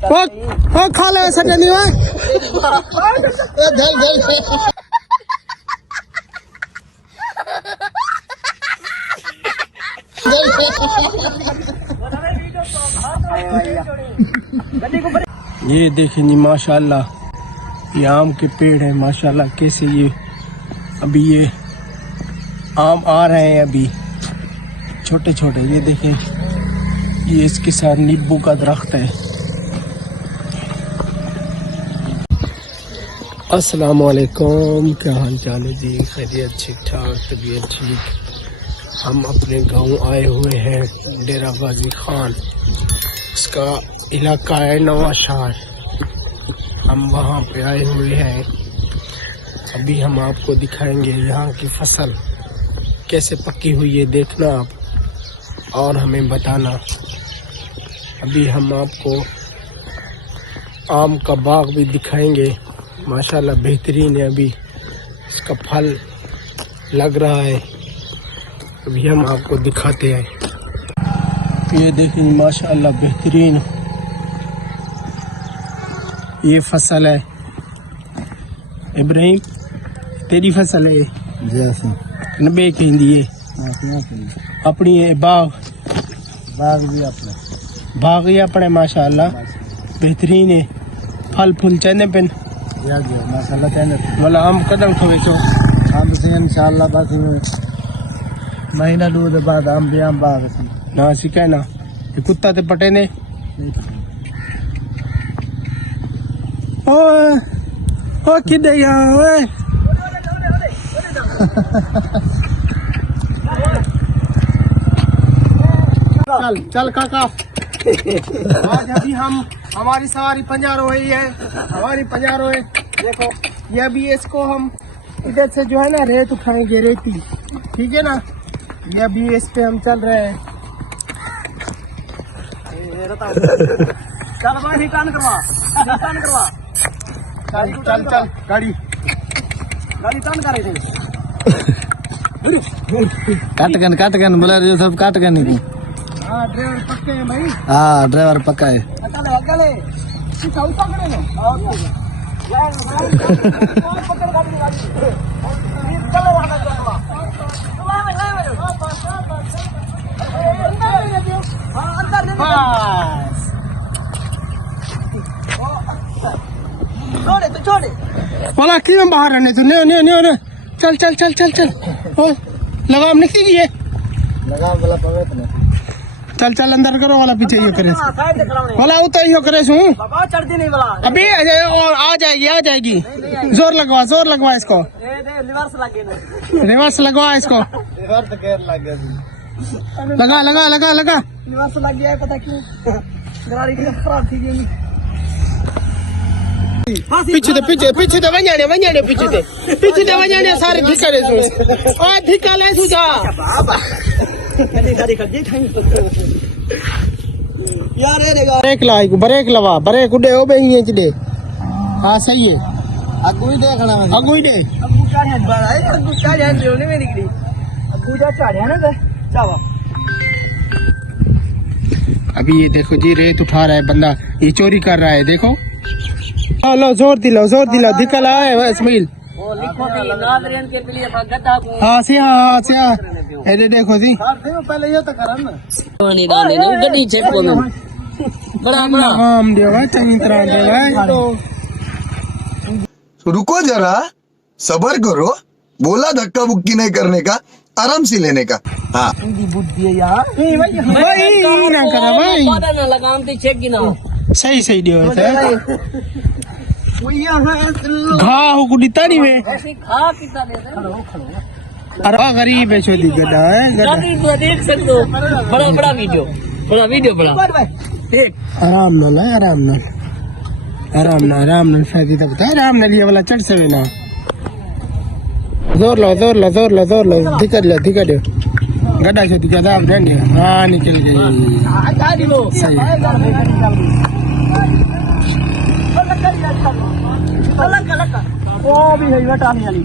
ओ खा ले सटे नहीं है जल ये देखें जी माशाल्लाह ये आम के पेड़ है माशाल्लाह कैसे ये अभी ये आम आ रहे हैं अभी छोटे छोटे। ये देखें ये इसके साथ नींबू का दरख्त है। अस्सलाम वालेकुम, क्या हाल चाल है जी? खैरियत, ठीक ठाक, तबीयत ठीक। हम अपने गांव आए हुए हैं डेरा गाजी खान, इसका इलाका है नवा शहर। हम वहाँ पे आए हुए हैं। अभी हम आपको दिखाएंगे यहाँ की फसल कैसे पकी हुई है, देखना आप और हमें बताना। अभी हम आपको आम का बाग भी दिखाएंगे, माशाल्लाह बेहतरीन है। अभी इसका फल लग रहा है, अभी हम आपको दिखाते हैं। ये देखिए माशाल्लाह बेहतरीन ये फसल है। इब्राहिम तेरी फसल है नबे की हिंदी है अपनी है। बाग भी अपने माशाल्लाह बेहतरीन है। फल फूल चने पे माशाल्लाह चने मतलब हम कदम खवे तो हम इंशाल्लाह बाकी महीना दूध बाद हम भी हम बाग ना सिका ना ये कुत्ता ते पटे ने। ओ किधर यहाँ ओए चल चल काका आज अभी हम हमारी सवारी पंजारो हुई है, हमारी पंजारो है। देखो ये अभी इसको हम इधर से जो है ना रेत उठाएंगे, रेती, ठीक है ना। ये अभी इस पे हम चल रहे हैं। चल भाई टर्न करवा गाड़ी को चल गाड़ी टर्न कर रहे थे। काट गन बोला जो सब काट गन नहीं। हाँ ड्राइवर पक्के है भाई। हाँ ड्राइवर पक्का है। छोड़े वाला की में बाहर रहने तो नहीं चल चल चल चल चल और लगाम निकली गई है। लगाम वाला पवेत ने चल चल अंदर करो वाला पीछे ये करे वाला उतर ही करे सु बाबा चढ़ती नहीं वाला अभी और आ जाएगी जोर लगवा इसको। रिवर्स लगवा इसको। रिवर्स गेयर लग गया लगा रिवर्स लग गया पता क्यों गाड़ी खराब थी गई। पीछे दे वन्याने सारे धिक्कारे सु ओ धिक्काले सु जा बाबा गाड़ी खड़ी यार रे ब्रेक लवा ब्रेक उडे ओ बेंगी च दे। हां सही है अगू ही देखना अगू ही दे अगू चाड़िया बड़ा है अगू चाड़िया ने मेरी गड़ी अगू जा चाड़िया ना चावा। अभी ये देखो जी रेत उठा रहा है बंदा, ये चोरी कर रहा है। देखो लो जोर दिला दिक्कत आया है इस्माइल। वो लिखो कि नादरियन के लिए गड्ढा को हां से ये देखो जी पहले ये तो करन पानी डालने ने गड्डी चेक को बड़ा हम देवा चंगी तरह देवा। रुको जरा सब्र करो, बोला धक्का बुक्की नहीं करने का, आराम से लेने का। हाँ बुद्धि है यार भाई ना करा भाई पता ना लगाम ते चेक गिना सही दियो है घा हो गुडी तारी में ऐसे खा कितना दे अरे गरीब है छोटी गड्ढा है गाड़ी को देख सकते हो। बड़ा वीडियो आराम ना शादी तक बता आराम ना लिए वाला चढ़ से ना जोर लो दिक्कत दे गड्ढा छोटी ज्यादा आप रहने। हाँ निकल गई सही अलग वो भी है टानी वाली।